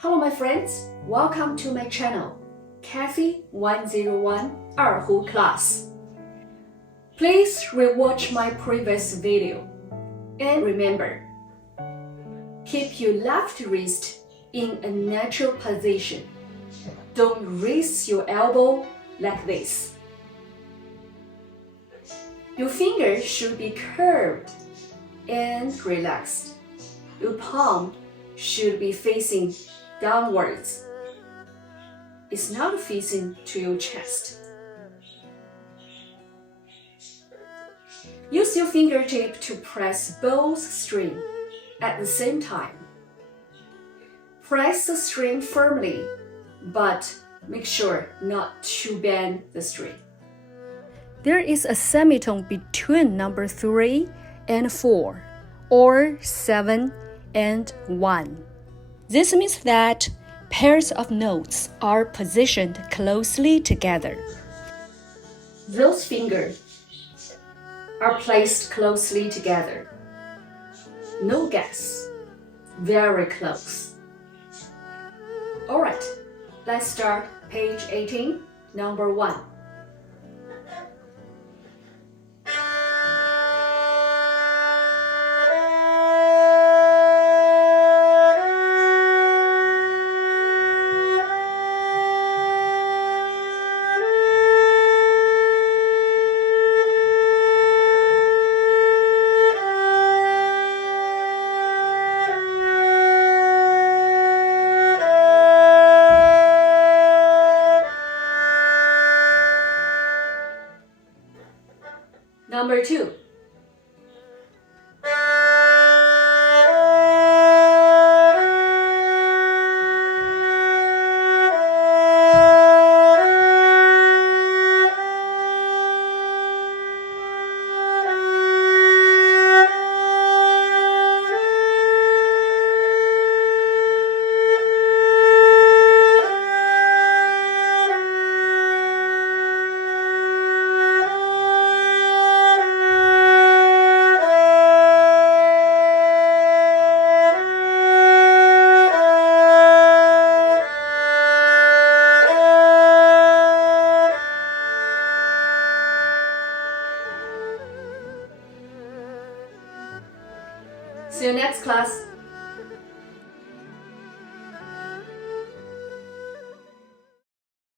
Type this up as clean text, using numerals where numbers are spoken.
Hello my friends, welcome to my channel, Cathy 101 Erhu Class. Please rewatch my previous video. And remember, keep your left wrist in a natural position. Don't raise your elbow like this. Your fingers should be curved and relaxed. Your palm should be facing downwards. It's not facing to your chest. Use your fingertip to press both strings at the same time. Press the string firmly, but make sure not to bend the string. There is a semitone between number 3 and 4, or 7 and 1. This means that pairs of notes are positioned closely together. Those fingers are placed closely together. No gaps, very close. Alright, let's start page 18, number 1. Number 2. See you next class.